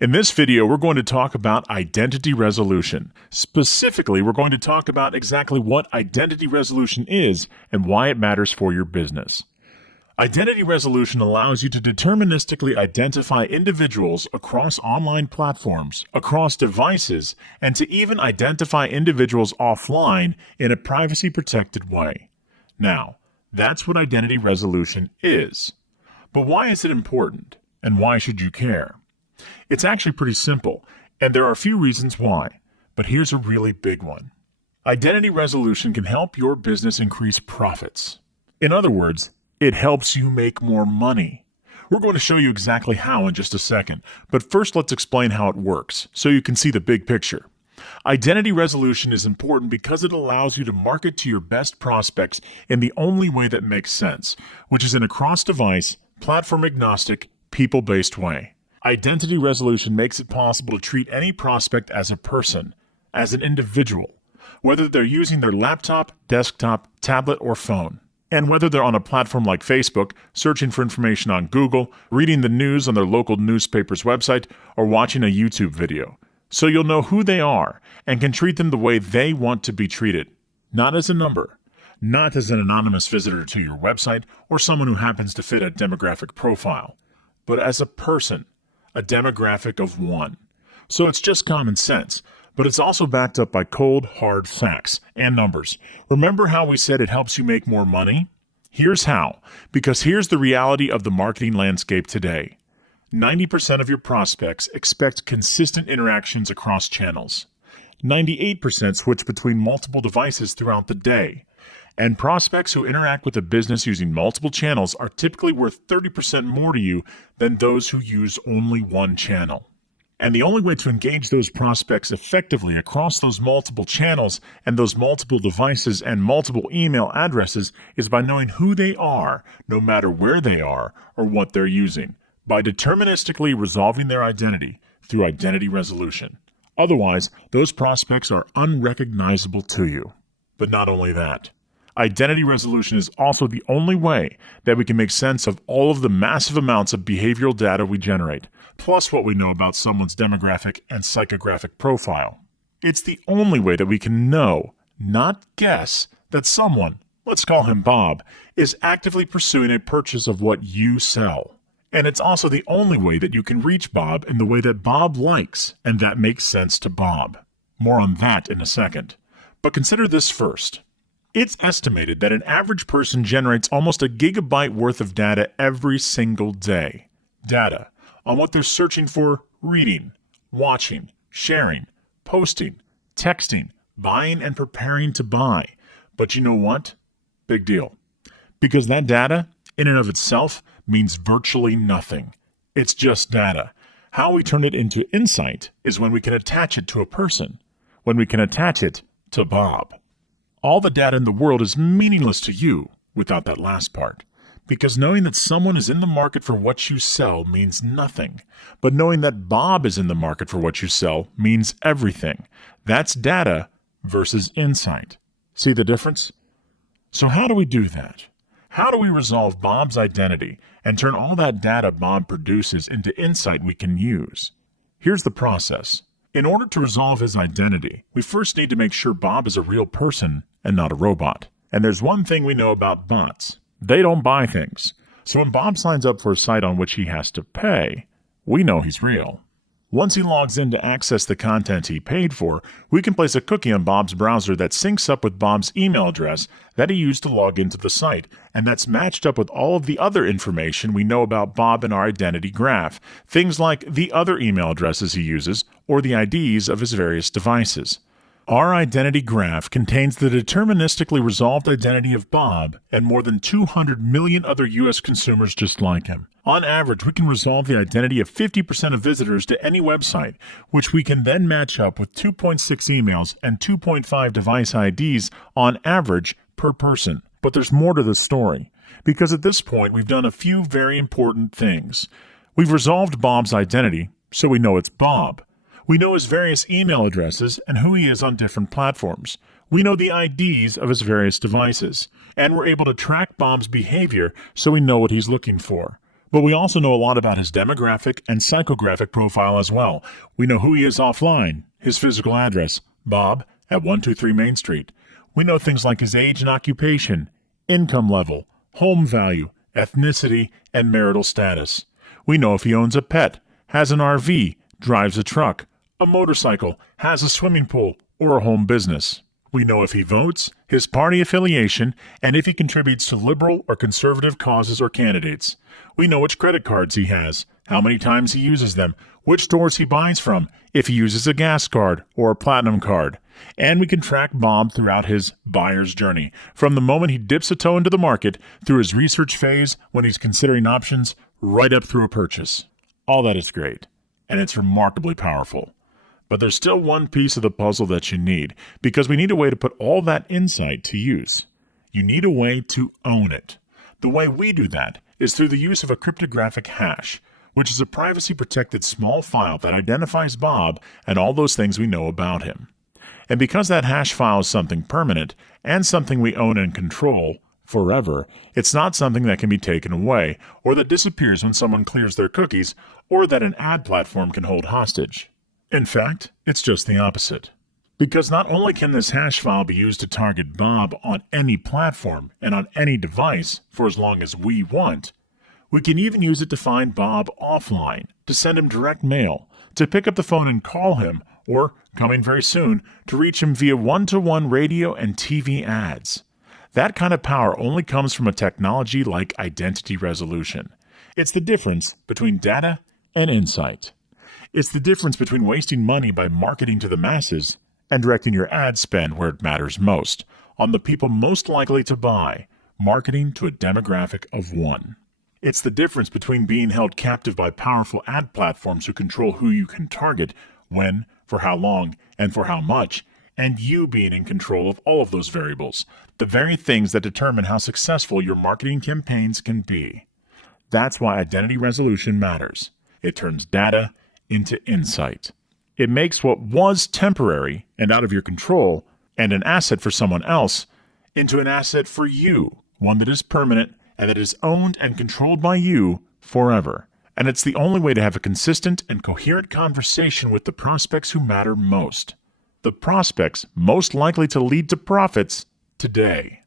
In this video, we're going to talk about identity resolution. Specifically, we're going to talk about exactly what identity resolution is and why it matters for your business. Identity resolution allows you to deterministically identify individuals across online platforms, across devices, and to even identify individuals offline in a privacy-protected way. Now, that's what identity resolution is. But why is it important, and why should you care? It's actually pretty simple, and there are a few reasons why, but here's a really big one. Identity resolution can help your business increase profits. In other words, it helps you make more money. We're going to show you exactly how in just a second, but first let's explain how it works so you can see the big picture. Identity resolution is important because it allows you to market to your best prospects in the only way that makes sense, which is in a cross-device, platform-agnostic, people-based way. Identity resolution makes it possible to treat any prospect as a person, as an individual, whether they're using their laptop, desktop, tablet, or phone, and whether they're on a platform like Facebook, searching for information on Google, reading the news on their local newspaper's website, or watching a YouTube video. So you'll know who they are and can treat them the way they want to be treated, not as a number, not as an anonymous visitor to your website or someone who happens to fit a demographic profile, but as a person. A demographic of one. So it's just common sense, but it's also backed up by cold, hard facts and numbers. Remember how we said it helps you make more money? Here's how, because here's the reality of the marketing landscape today. 90% of your prospects expect consistent interactions across channels. 98% switch between multiple devices throughout the day. And prospects who interact with a business using multiple channels are typically worth 30% more to you than those who use only one channel. And the only way to engage those prospects effectively across those multiple channels and those multiple devices and multiple email addresses is by knowing who they are, no matter where they are or what they're using, by deterministically resolving their identity through identity resolution. Otherwise, those prospects are unrecognizable to you. But not only that. Identity resolution is also the only way that we can make sense of all of the massive amounts of behavioral data we generate, plus what we know about someone's demographic and psychographic profile. It's the only way that we can know, not guess, that someone, let's call him Bob, is actively pursuing a purchase of what you sell. And it's also the only way that you can reach Bob in the way that Bob likes, and that makes sense to Bob. More on that in a second. But consider this first. It's estimated that an average person generates almost a gigabyte worth of data every single day. Data on what they're searching for, reading, watching, sharing, posting, texting, buying, and preparing to buy. But you know what? Big deal. Because that data, in and of itself, means virtually nothing. It's just data. How we turn it into insight is when we can attach it to a person, when we can attach it to Bob. All the data in the world is meaningless to you without that last part, because knowing that someone is in the market for what you sell means nothing, but knowing that Bob is in the market for what you sell means everything. That's data versus insight. See the difference? So how do we do that? How do we resolve Bob's identity and turn all that data Bob produces into insight we can use? Here's the process. In order to resolve his identity, we first need to make sure Bob is a real person and not a robot. And there's one thing we know about bots. They don't buy things. So when Bob signs up for a site on which he has to pay, we know he's real. Once he logs in to access the content he paid for, we can place a cookie on Bob's browser that syncs up with Bob's email address that he used to log into the site, and that's matched up with all of the other information we know about Bob in our identity graph, things like the other email addresses he uses or the IDs of his various devices. Our identity graph contains the deterministically resolved identity of Bob and more than 200 million other U.S. consumers just like him. On average, we can resolve the identity of 50% of visitors to any website, which we can then match up with 2.6 emails and 2.5 device IDs on average per person. But there's more to the story, because at this point we've done a few very important things. We've resolved Bob's identity, so we know it's Bob. We know his various email addresses and who he is on different platforms. We know the IDs of his various devices. And we're able to track Bob's behavior so we know what he's looking for. But we also know a lot about his demographic and psychographic profile as well. We know who he is offline, his physical address, Bob at 123 Main Street. We know things like his age and occupation, income level, home value, ethnicity, and marital status. We know if he owns a pet, has an RV, drives a truck, a motorcycle, has a swimming pool, or a home business. We know if he votes, his party affiliation, and if he contributes to liberal or conservative causes or candidates. We know which credit cards he has, how many times he uses them, which stores he buys from, if he uses a gas card or a platinum card. And we can track Bob throughout his buyer's journey, from the moment he dips a toe into the market, through his research phase when he's considering options, right up through a purchase. All that is great, and it's remarkably powerful. But there's still one piece of the puzzle that you need, because we need a way to put all that insight to use. You need a way to own it. The way we do that is through the use of a cryptographic hash, which is a privacy-protected small file that identifies Bob and all those things we know about him. And because that hash file is something permanent and something we own and control forever, it's not something that can be taken away, or that disappears when someone clears their cookies, or that an ad platform can hold hostage. In fact, it's just the opposite. Because not only can this hash file be used to target Bob on any platform and on any device for as long as we want, we can even use it to find Bob offline, to send him direct mail, to pick up the phone and call him, or, coming very soon, to reach him via one-to-one radio and TV ads. That kind of power only comes from a technology like identity resolution. It's the difference between data and insight. It's the difference between wasting money by marketing to the masses and directing your ad spend where it matters most, on the people most likely to buy, marketing to a demographic of one. It's the difference between being held captive by powerful ad platforms who control who you can target, when, for how long, and for how much, and you being in control of all of those variables, the very things that determine how successful your marketing campaigns can be. That's why identity resolution matters. It turns data into insight. It makes what was temporary and out of your control and an asset for someone else into an asset for you, one that is permanent and that is owned and controlled by you forever. And it's the only way to have a consistent and coherent conversation with the prospects who matter most. The prospects most likely to lead to profits today.